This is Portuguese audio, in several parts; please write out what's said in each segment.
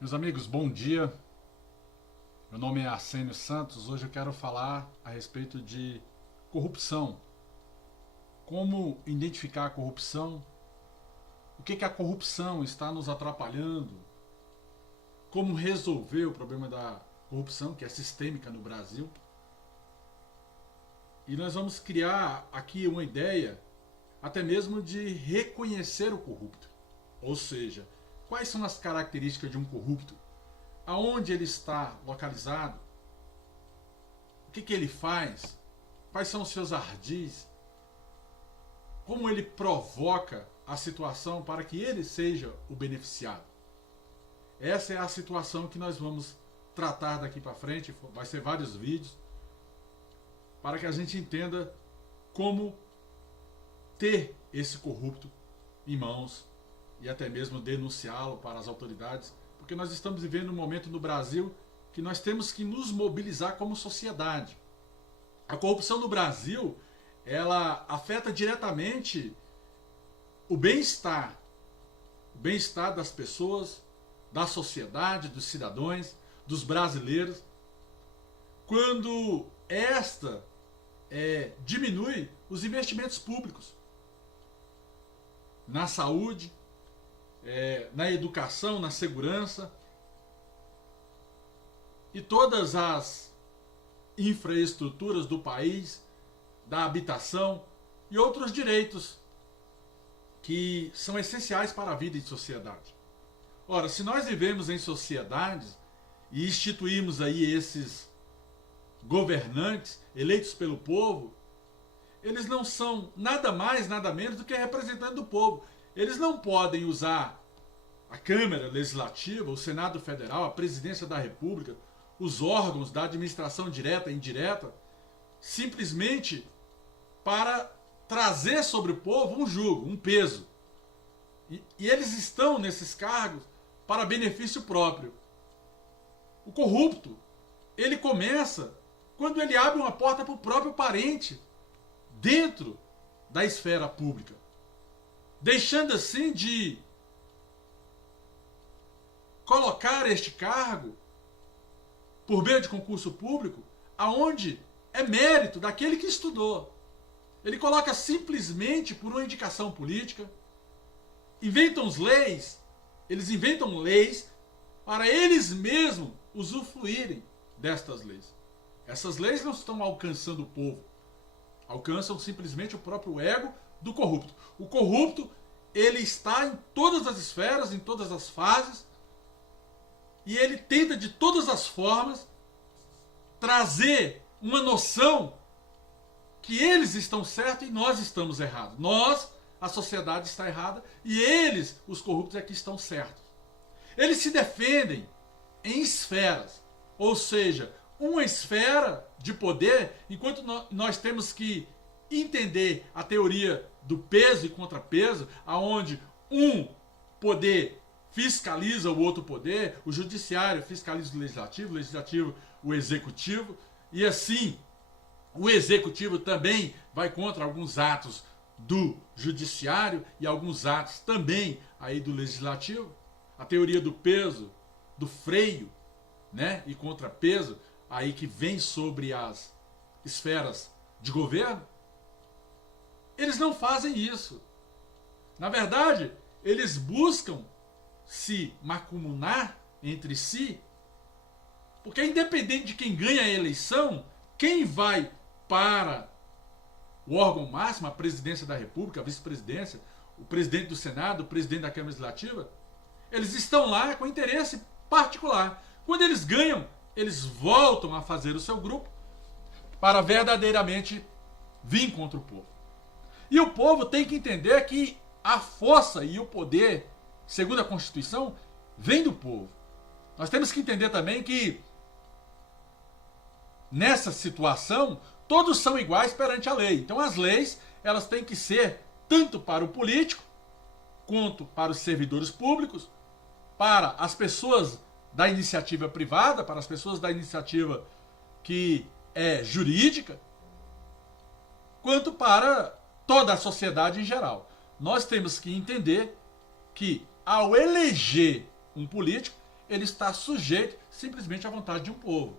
Meus amigos, bom dia. Meu nome é Arsênio Santos. Hoje eu quero falar a respeito de corrupção. Como identificar a corrupção? O que a corrupção está nos atrapalhando? Como resolver o problema da corrupção, que é sistêmica no Brasil? E nós vamos criar aqui uma ideia até mesmo de reconhecer o corrupto. Ou seja, quais são as características de um corrupto? Aonde ele está localizado? O que ele faz? Quais são os seus ardis? Como ele provoca a situação para que ele seja o beneficiado? Essa é a situação que nós vamos tratar daqui para frente. Vai ser vários vídeos para que a gente entenda como ter esse corrupto em mãos e até mesmo denunciá-lo para as autoridades, porque nós estamos vivendo um momento no Brasil que nós temos que nos mobilizar como sociedade. A corrupção no Brasil, ela afeta diretamente o bem-estar das pessoas, da sociedade, dos cidadãos, dos brasileiros, quando esta diminui os investimentos públicos na saúde, na educação, na segurança e todas as infraestruturas do país, da habitação e outros direitos que são essenciais para a vida em sociedade. Ora, se nós vivemos em sociedades e instituímos aí esses governantes eleitos pelo povo, eles não são nada mais, nada menos do que representantes do povo. Eles não podem usar a Câmara Legislativa, o Senado Federal, a Presidência da República, os órgãos da administração direta e indireta, simplesmente para trazer sobre o povo um jugo, um peso. E eles estão nesses cargos para benefício próprio. O corrupto, ele começa quando ele abre uma porta para o próprio parente dentro da esfera pública, deixando assim de colocar este cargo por meio de concurso público aonde é mérito daquele que estudou. Ele coloca simplesmente por uma indicação política. Eles inventam leis para eles mesmos usufruírem destas leis. Essas leis não estão alcançando o povo, alcançam simplesmente o próprio ego do corrupto. O corrupto, ele está em todas as esferas, em todas as fases, e ele tenta de todas as formas trazer uma noção que eles estão certos e nós estamos errados. Nós, a sociedade, está errada e eles, os corruptos, é que estão certos. Eles se defendem em esferas, ou seja, uma esfera de poder, enquanto nós temos que entender a teoria do peso e contrapeso, aonde um poder fiscaliza o outro poder, o judiciário fiscaliza o legislativo o executivo, e assim o executivo também vai contra alguns atos do judiciário e alguns atos também aí do legislativo. A teoria do peso, do freio, né, e contrapeso, aí que vem sobre as esferas de governo, eles não fazem isso. Na verdade, eles buscam se macumunar entre si, porque independente de quem ganha a eleição, quem vai para o órgão máximo, a presidência da República, a vice-presidência, o presidente do Senado, o presidente da Câmara Legislativa, eles estão lá com interesse particular. Quando eles ganham, eles voltam a fazer o seu grupo para verdadeiramente vir contra o povo. E o povo tem que entender que a força e o poder, segundo a Constituição, vem do povo. Nós temos que entender também que nessa situação todos são iguais perante a lei. Então as leis, elas têm que ser tanto para o político quanto para os servidores públicos, para as pessoas da iniciativa privada, para as pessoas da iniciativa que é jurídica, quanto para toda a sociedade em geral. Nós temos que entender que ao eleger um político, ele está sujeito simplesmente à vontade de um povo.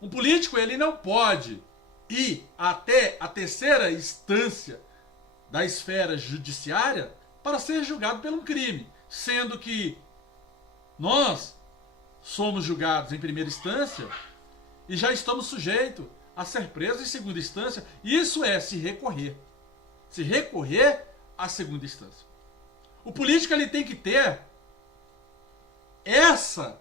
Um político, ele não pode ir até a terceira instância da esfera judiciária para ser julgado por um crime, sendo que nós somos julgados em primeira instância e já estamos sujeitos a ser presos em segunda instância. Isso é se recorrer. Se recorrer à segunda instância. O político, ele tem que ter essa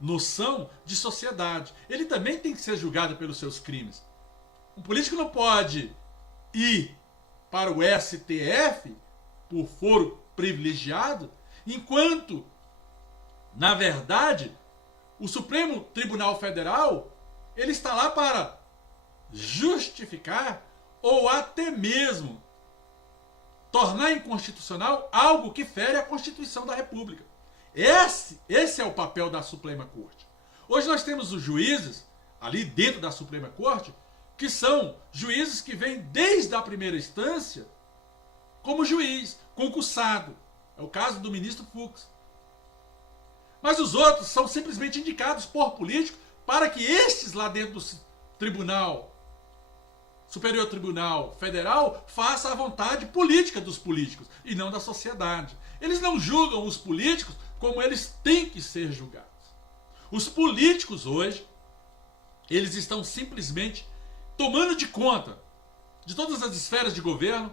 noção de sociedade. Ele também tem que ser julgado pelos seus crimes. Um político não pode ir para o STF por foro privilegiado, enquanto, na verdade, o Supremo Tribunal Federal, ele está lá para justificar ou até mesmo tornar inconstitucional algo que fere a Constituição da República. Esse é o papel da Suprema Corte. Hoje nós temos os juízes, ali dentro da Suprema Corte, que são juízes que vêm desde a primeira instância como juiz, concursado. É o caso do ministro Fux. Mas os outros são simplesmente indicados por políticos para que estes lá dentro do Tribunal, Superior Tribunal Federal, façam a vontade política dos políticos e não da sociedade. Eles não julgam os políticos como eles têm que ser julgados. Os políticos hoje, eles estão simplesmente tomando de conta de todas as esferas de governo,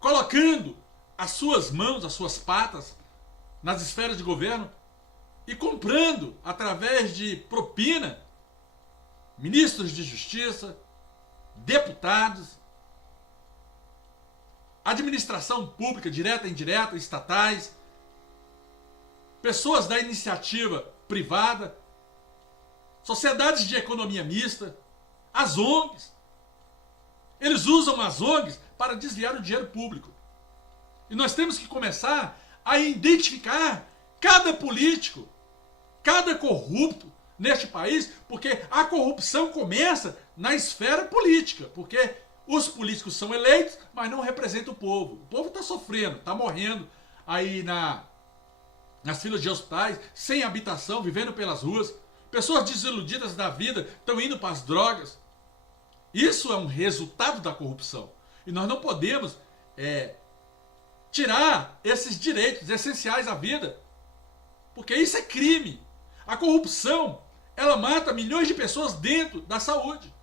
colocando as suas mãos, as suas patas nas esferas de governo e comprando, através de propina, ministros de justiça, deputados, administração pública, direta e indireta, estatais, pessoas da iniciativa privada, sociedades de economia mista, as ONGs. Eles usam as ONGs para desviar o dinheiro público. E nós temos que começar a identificar cada político, cada corrupto neste país, porque a corrupção começa na esfera política, porque os políticos são eleitos, mas não representam o povo. O povo está sofrendo, está morrendo aí nas filas de hospitais, sem habitação, vivendo pelas ruas. Pessoas desiludidas da vida estão indo para as drogas. Isso é um resultado da corrupção. E nós não podemos tirar esses direitos essenciais à vida, porque isso é crime. A corrupção, ela mata milhões de pessoas dentro da saúde.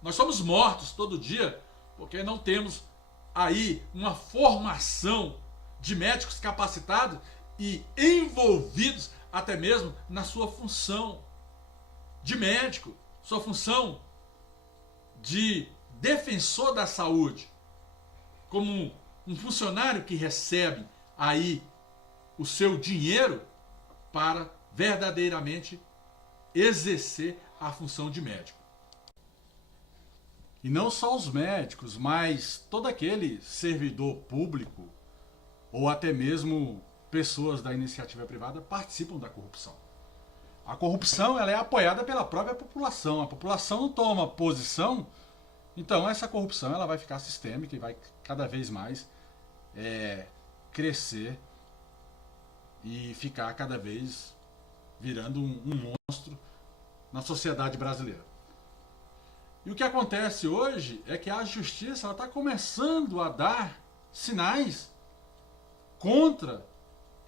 Nós somos mortos todo dia porque não temos aí uma formação de médicos capacitados e envolvidos até mesmo na sua função de médico, sua função de defensor da saúde, como um funcionário que recebe aí o seu dinheiro para verdadeiramente exercer a função de médico. E não só os médicos, mas todo aquele servidor público ou até mesmo pessoas da iniciativa privada participam da corrupção. A corrupção, ela é apoiada pela própria população. A população não toma posição, então essa corrupção, ela vai ficar sistêmica e vai cada vez mais crescer e ficar cada vez virando um monstro na sociedade brasileira. E o que acontece hoje é que a justiça está começando a dar sinais contra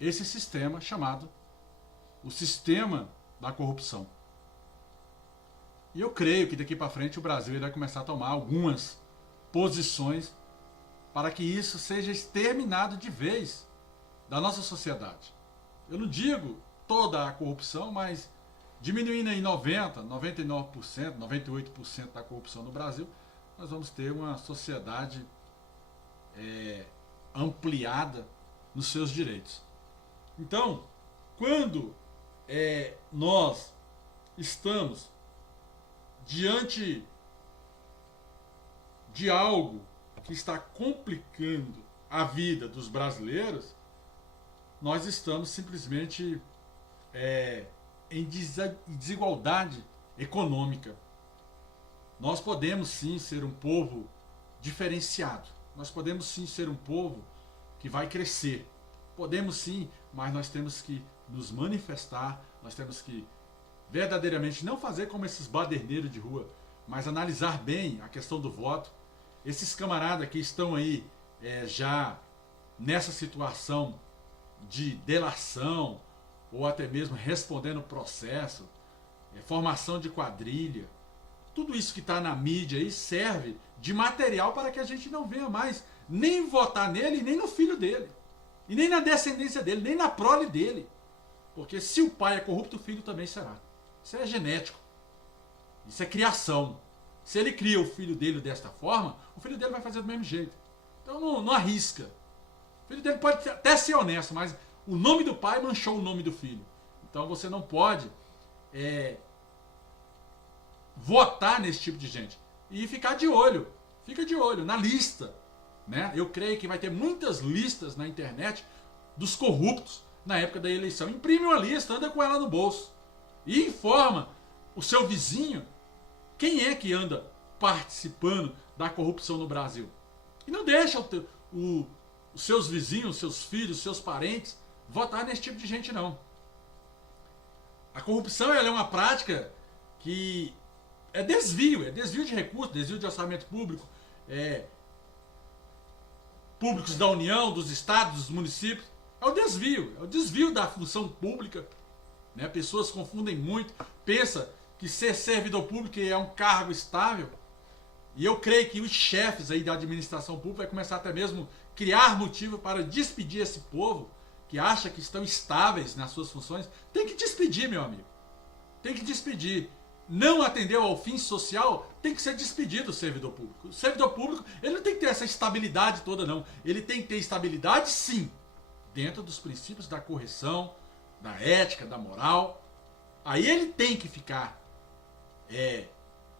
esse sistema chamado o sistema da corrupção. E eu creio que daqui para frente o Brasil vai começar a tomar algumas posições para que isso seja exterminado de vez da nossa sociedade. Eu não digo toda a corrupção, mas diminuindo em 90%, 99%, 98% da corrupção no Brasil, nós vamos ter uma sociedade ampliada nos seus direitos. Então, quando nós estamos diante de algo que está complicando a vida dos brasileiros, nós estamos simplesmente em desigualdade econômica. Nós podemos sim ser um povo diferenciado. Nós podemos sim ser um povo que vai crescer. Podemos sim, mas nós temos que nos manifestar, nós temos que verdadeiramente não fazer como esses baderneiros de rua, mas analisar bem a questão do voto. Esses camaradas que estão aí já nessa situação de delação, ou até mesmo respondendo processo, formação de quadrilha, tudo isso que está na mídia aí serve de material para que a gente não venha mais nem votar nele, nem no filho dele, e nem na descendência dele, nem na prole dele. Porque se o pai é corrupto, o filho também será. Isso é genético. Isso é criação. Se ele cria o filho dele desta forma, o filho dele vai fazer do mesmo jeito. Então não arrisca. O filho dele pode até ser honesto, mas o nome do pai manchou o nome do filho. Então você não pode votar nesse tipo de gente. E ficar de olho. Fica de olho na lista. Né? Eu creio que vai ter muitas listas na internet dos corruptos na época da eleição. Imprime uma lista, anda com ela no bolso. E informa o seu vizinho quem é que anda participando da corrupção no Brasil. E não deixa os seus vizinhos, seus filhos, seus parentes votar nesse tipo de gente, não. A corrupção ela é uma prática que é desvio de recursos, desvio de orçamento público, públicos da União, dos estados, dos municípios. É o desvio da função pública. Né? Pessoas confundem muito, pensam que ser servidor público é um cargo estável. E eu creio que os chefes aí da administração pública vai começar até mesmo a criar motivo para despedir esse povo que acha que estão estáveis nas suas funções. Tem que despedir, meu amigo. Tem que despedir. Não atendeu ao fim social, tem que ser despedido o servidor público. O servidor público, ele não tem que ter essa estabilidade toda, não. Ele tem que ter estabilidade, sim, dentro dos princípios da correção, da ética, da moral. Aí ele tem que ficar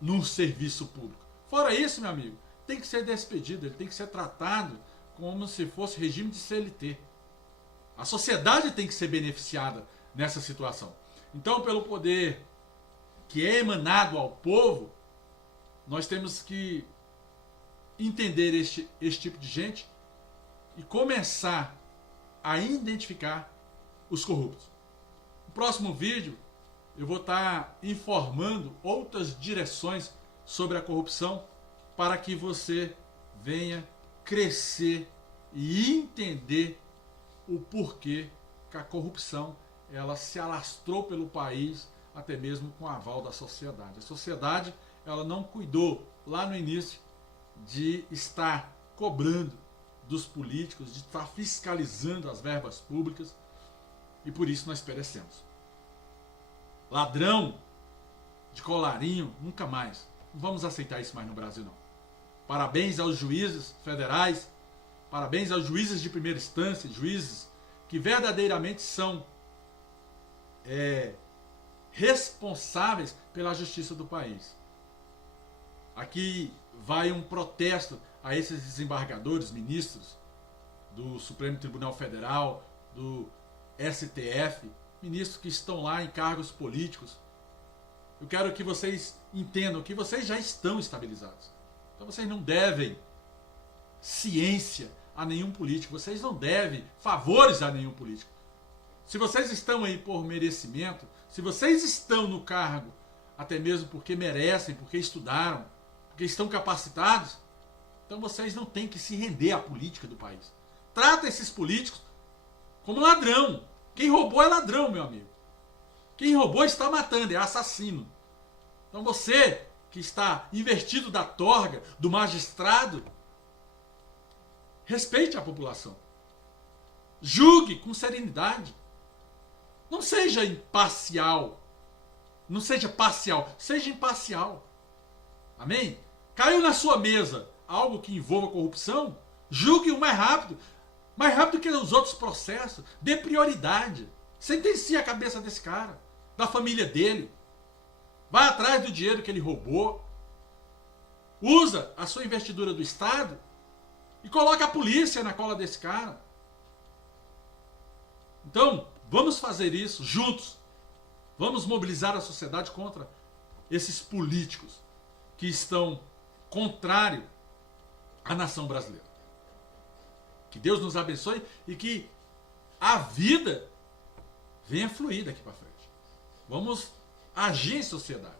no serviço público. Fora isso, meu amigo, tem que ser despedido, ele tem que ser tratado como se fosse regime de CLT. A sociedade tem que ser beneficiada nessa situação. Então, pelo poder que é emanado ao povo, nós temos que entender este tipo de gente e começar a identificar os corruptos. No próximo vídeo, eu vou estar informando outras direções sobre a corrupção para que você venha crescer e entender o porquê que a corrupção ela se alastrou pelo país, até mesmo com o aval da sociedade. A sociedade ela não cuidou lá no início de estar cobrando dos políticos, de estar fiscalizando as verbas públicas, e por isso nós perecemos. Ladrão de colarinho, nunca mais. Não vamos aceitar isso mais no Brasil, não. Parabéns aos juízes federais, parabéns aos juízes de primeira instância, juízes que verdadeiramente são responsáveis pela justiça do país. Aqui vai um protesto a esses desembargadores, ministros do Supremo Tribunal Federal, do STF, ministros que estão lá em cargos políticos. Eu quero que vocês entendam que vocês já estão estabilizados. Então vocês não devem ciência a nenhum político, vocês não devem favores a nenhum político. Se vocês estão aí por merecimento, se vocês estão no cargo até mesmo porque merecem, porque estudaram, porque estão capacitados, então vocês não têm que se render à política do país. Trata esses políticos como ladrão. Quem roubou é ladrão, meu amigo. Quem roubou está matando, é assassino. Então você que está investido da torga, do magistrado, respeite a população. Julgue com serenidade. Não seja imparcial. Não seja parcial, seja imparcial. Amém? Caiu na sua mesa algo que envolva corrupção, julgue o mais rápido que os outros processos, dê prioridade. Sentencie a cabeça desse cara, da família dele. Vai atrás do dinheiro que ele roubou. Usa a sua investidura do Estado e coloca a polícia na cola desse cara. Então, vamos fazer isso juntos. Vamos mobilizar a sociedade contra esses políticos que estão contrários à nação brasileira. Que Deus nos abençoe e que a vida venha fluir daqui para frente. Vamos agir em sociedade.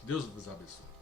Que Deus nos abençoe.